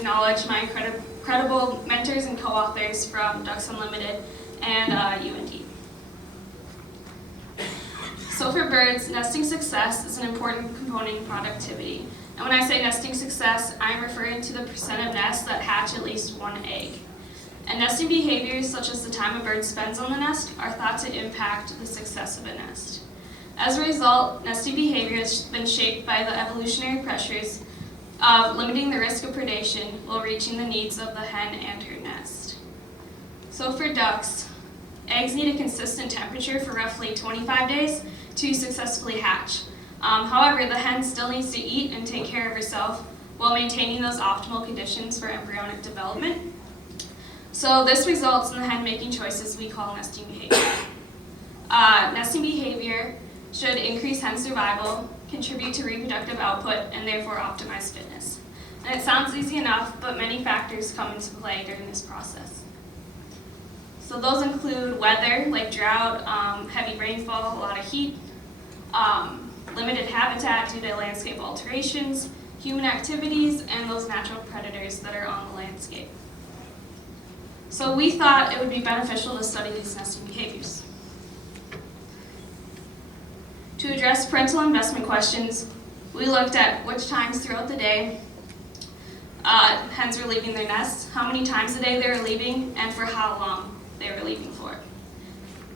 acknowledge my incredible mentors and co-authors from Ducks Unlimited and UND. So for birds, nesting success is an important component in productivity. And when I say nesting success, I'm referring to the percent of nests that hatch at least one egg. And nesting behaviors, such as the time a bird spends on the nest, are thought to impact the success of a nest. As a result, nesting behavior has been shaped by the evolutionary pressures of limiting the risk of predation while reaching the needs of the hen and her nest. So for ducks, eggs need a consistent temperature for roughly 25 days to successfully hatch. However, the hen still needs to eat and take care of herself while maintaining those optimal conditions for embryonic development. So this results in the hen making choices we call nesting behavior. Nesting behavior should increase hen survival, contribute to reproductive output, and therefore optimize fitness. And it sounds easy enough, but many factors come into play during this process. So those include weather, like drought, heavy rainfall, a lot of heat, limited habitat due to landscape alterations, human activities, and those natural predators that are on the landscape. So we thought it would be beneficial to study these nesting behaviors. To address parental investment questions, we looked at which times throughout the day hens were leaving their nests, how many times a day they were leaving, and for how long they were leaving for.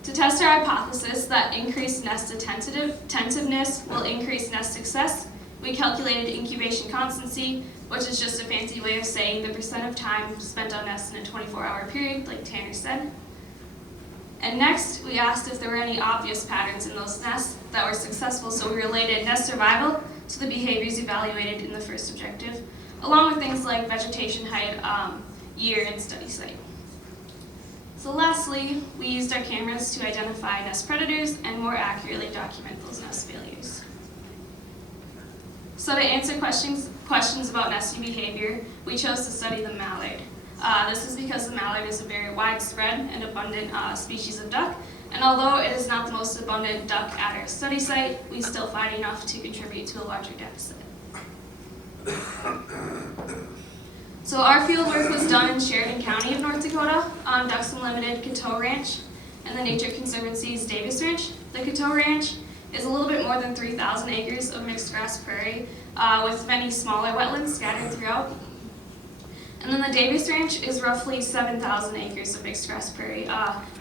To test our hypothesis that increased nest attentiveness will increase nest success, we calculated incubation constancy, which is just a fancy way of saying the percent of time spent on nests in a 24-hour period, like Tanner said. And next, we asked if there were any obvious patterns in those nests that were successful, so we related nest survival to the behaviors evaluated in the first objective, along with things like vegetation height, year, and study site. So lastly, we used our cameras to identify nest predators and more accurately document those nest failures. So to answer questions about nesting behavior, we chose to study the mallard. This is because the mallard is a very widespread and abundant species of duck, and although it is not the most abundant duck at our study site, we still find enough to contribute to a larger deficit. So our field work was done in Sheridan County of North Dakota on Ducks Unlimited Coteau Ranch and the Nature Conservancy's Davis Ranch. The Coteau Ranch is a little bit more than 3,000 acres of mixed grass prairie with many smaller wetlands scattered throughout. And then the Davis Ranch is roughly 7,000 acres of mixed grass prairie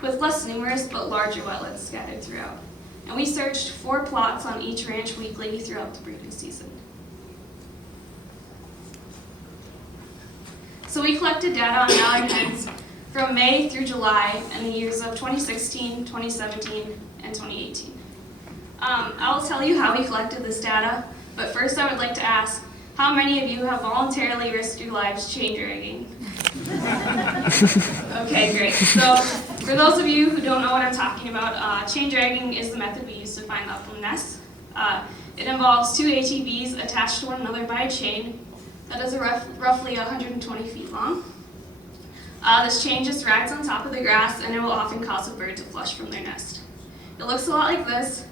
with less numerous but larger wetlands scattered throughout. And we searched 4 plots on each ranch weekly throughout the breeding season. So we collected data on mallard hens from May through July in the years of 2016, 2017, and 2018. I'll tell you how we collected this data, but first I would like to ask, how many of you have voluntarily risked your lives chain dragging? Okay, great. So for those of you who don't know what I'm talking about, chain dragging is the method we use to find upland nests. It involves 2 ATVs attached to one another by a chain that is roughly 120 feet long. This chain just rides on top of the grass, and it will often cause a bird to flush from their nest. It looks a lot like this,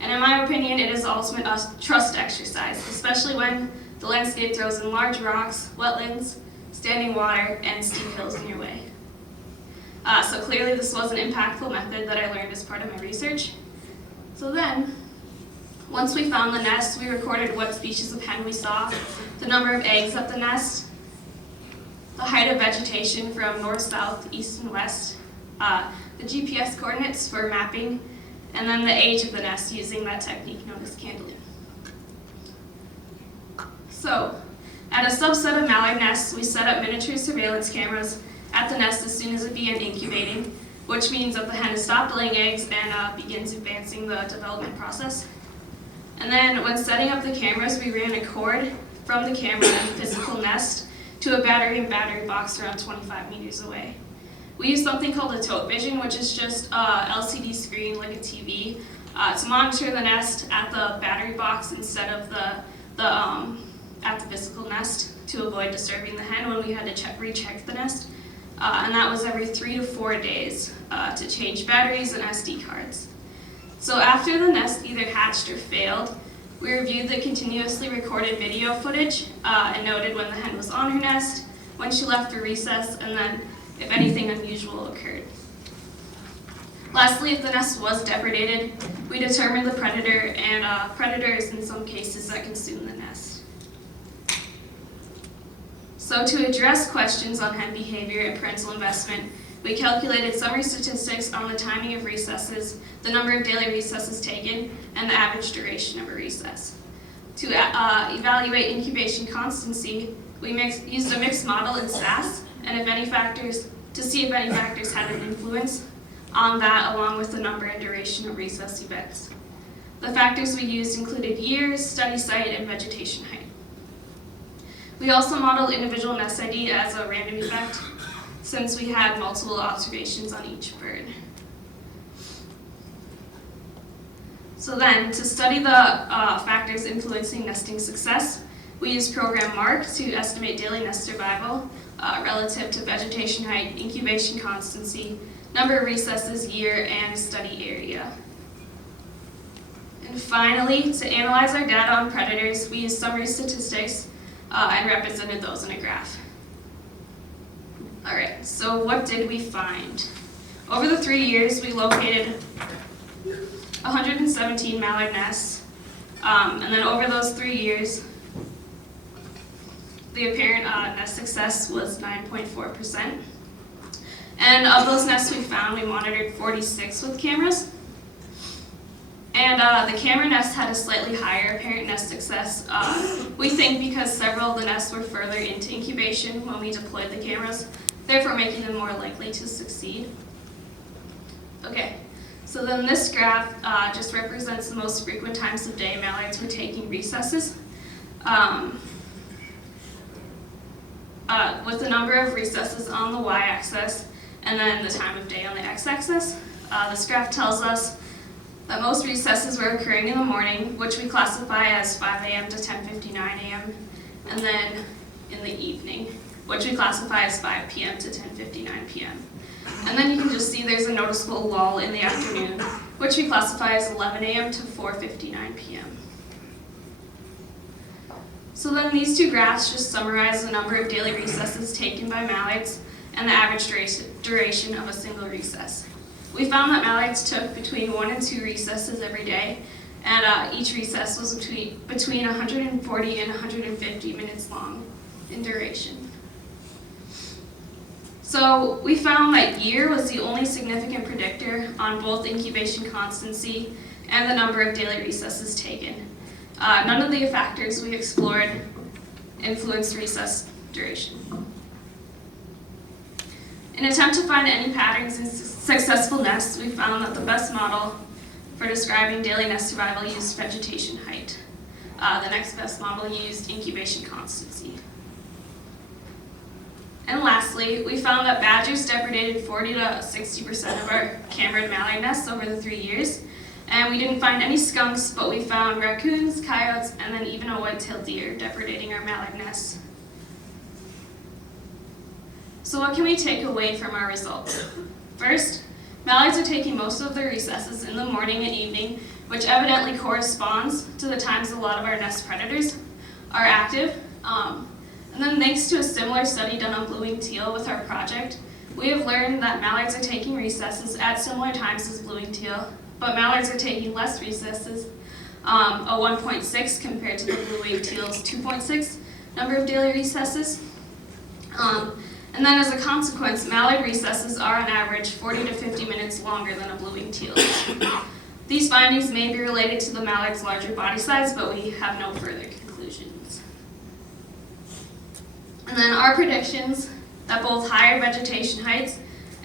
and in my opinion, it is ultimate trust exercise, especially when the landscape throws in large rocks, wetlands, standing water, and steep hills in your way. So clearly this was an impactful method that I learned as part of my research. So then, once we found the nest, we recorded what species of hen we saw, the number of eggs at the nest, the height of vegetation from north, south, east, and west, the GPS coordinates for mapping, and then the age of the nest using that technique known as candling. So, at a subset of mallard nests, we set up miniature surveillance cameras at the nest as soon as it began incubating, which means that the hen has stopped laying eggs and begins advancing the development process. And then when setting up the cameras, we ran a cord from the camera in the physical nest to a battery and battery box around 25 meters away. We used something called a tote vision, which is just a LCD screen like a TV, to monitor the nest at the battery box instead of at the physical nest to avoid disturbing the hen when we had to recheck the nest. And that was every 3 to 4 days to change batteries and SD cards. So after the nest either hatched or failed, we reviewed the continuously recorded video footage and noted when the hen was on her nest, when she left for recess, and then if anything unusual occurred. Lastly, if the nest was depredated, we determine the predator and predators in some cases that consume the nest. So to address questions on hen behavior and parental investment, we calculated summary statistics on the timing of recesses, the number of daily recesses taken, and the average duration of a recess. To evaluate incubation constancy, we used a mixed model in SAS, and to see if any factors had an influence on that, along with the number and duration of recess events. The factors we used included years, study site, and vegetation height. We also modeled individual nest ID as a random effect, since we had multiple observations on each bird. So then, to study the factors influencing nesting success, we used program MARC to estimate daily nest survival relative to vegetation height, incubation constancy, number of recesses, year, and study area. And finally, to analyze our data on predators, we used summary statistics and represented those in a graph. All right, so what did we find? Over the 3 years, we located 117 mallard nests, and then over those 3 years, the apparent nest success was 9.4%. And of those nests we found, we monitored 46 with cameras. And the camera nest had a slightly higher apparent nest success, we think because several of the nests were further into incubation when we deployed the cameras, therefore making them more likely to succeed. Okay, so then this graph just represents the most frequent times of day mallards were taking recesses, with the number of recesses on the y-axis and then the time of day on the x-axis. This graph tells us that most recesses were occurring in the morning, which we classify as 5 a.m. to 10:59 a.m., and then in the evening, which we classify as 5 p.m. to 10:59 p.m. And then you can just see there's a noticeable lull in the afternoon, which we classify as 11 a.m. to 4:59 p.m. So then these two graphs just summarize the number of daily recesses taken by mallards and the average duration of a single recess. We found that mallards took between 1 and 2 recesses every day, and each recess was between 140 and 150 minutes long in duration. So we found that year was the only significant predictor on both incubation constancy and the number of daily recesses taken. None of the factors we explored influenced recess duration. In an attempt to find any patterns in successful nests, we found that the best model for describing daily nest survival used vegetation height. The next best model used incubation constancy. And lastly, we found that badgers depredated 40 to 60% of our cambered mallard nests over the 3 years. And we didn't find any skunks, but we found raccoons, coyotes, and then even a white-tailed deer depredating our mallard nests. So what can we take away from our results? First, mallards are taking most of their recesses in the morning and evening, which evidently corresponds to the times a lot of our nest predators are active. And then thanks to a similar study done on blue-winged teal with our project, we have learned that mallards are taking recesses at similar times as blue-winged teal, but mallards are taking less recesses, a 1.6 compared to the blue-winged teal's 2.6 number of daily recesses. And then as a consequence, mallard recesses are on average 40 to 50 minutes longer than a blue-winged teal. These findings may be related to the mallard's larger body size, but we have no further conclusions. And then our predictions that both higher vegetation heights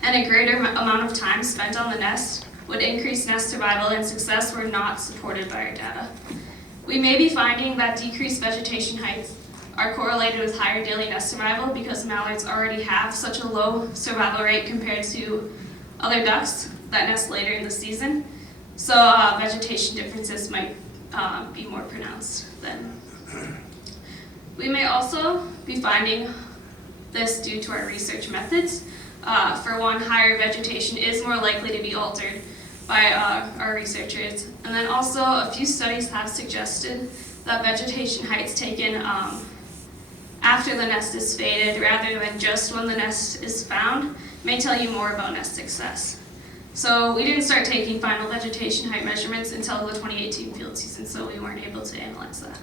and a greater amount of time spent on the nest would increase nest survival and success were not supported by our data. We may be finding that decreased vegetation heights are correlated with higher daily nest survival because mallards already have such a low survival rate compared to other ducks that nest later in the season. So vegetation differences might be more pronounced then. We may also be finding this due to our research methods. For one, higher vegetation is more likely to be altered by our researchers. And then also a few studies have suggested that vegetation heights taken after the nest is faded rather than just when the nest is found may tell you more about nest success. So we didn't start taking final vegetation height measurements until the 2018 field season, so we weren't able to analyze that.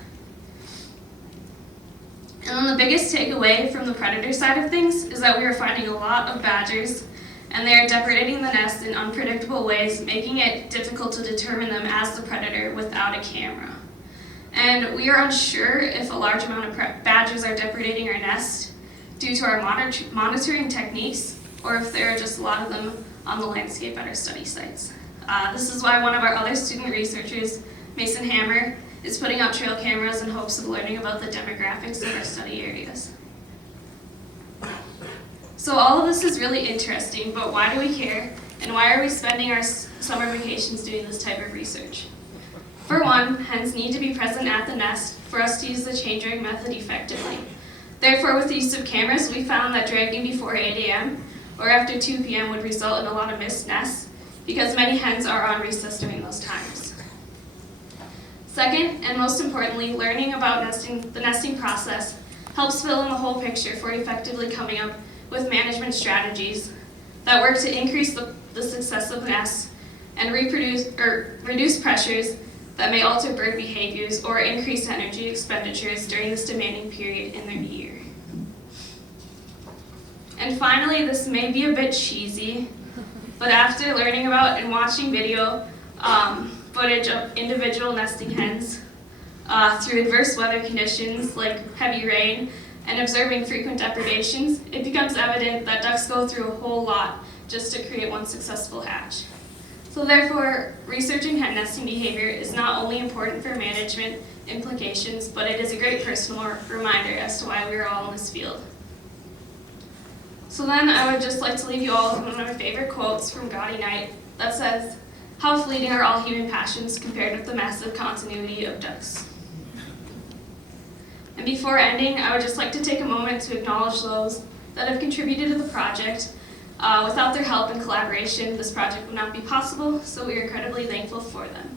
And then the biggest takeaway from the predator side of things is that we are finding a lot of badgers, and they are depredating the nest in unpredictable ways, making it difficult to determine them as the predator without a camera. And we are unsure if a large amount of badgers are depredating our nest due to our monitoring techniques, or if there are just a lot of them on the landscape at our study sites. This is why one of our other student researchers, Mason Hammer, is putting out trail cameras in hopes of learning about the demographics of our study areas. So all of this is really interesting, but why do we care? And why are we spending our summer vacations doing this type of research? For one, hens need to be present at the nest for us to use the chain drag method effectively. Therefore, with the use of cameras, we found that dragging before 8 a.m. or after 2 p.m. would result in a lot of missed nests because many hens are on recess during those times. Second, and most importantly, learning about the nesting process helps fill in the whole picture for effectively coming up with management strategies that work to increase the success of nests and reduce pressures that may alter bird behaviors or increase energy expenditures during this demanding period in their year. And finally, this may be a bit cheesy, but after learning about and watching video footage of individual nesting hens through adverse weather conditions like heavy rain and observing frequent depredations, it becomes evident that ducks go through a whole lot just to create one successful hatch. So therefore, researching hen nesting behavior is not only important for management implications, but it is a great personal reminder as to why we are all in this field. So then I would just like to leave you all with one of my favorite quotes from Gaudy Knight that says, "How fleeting are all human passions compared with the massive continuity of ducks." And before ending, I would just like to take a moment to acknowledge those that have contributed to the project. Without their help and collaboration, this project would not be possible, so we are incredibly thankful for them.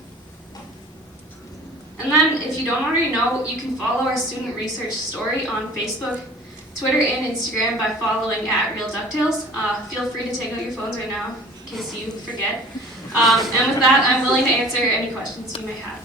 And then, if you don't already know, you can follow our student research story on Facebook, Twitter, and Instagram by following @RealDucktails. Feel free to take out your phones right now in case you forget. And with that, I'm willing to answer any questions you may have.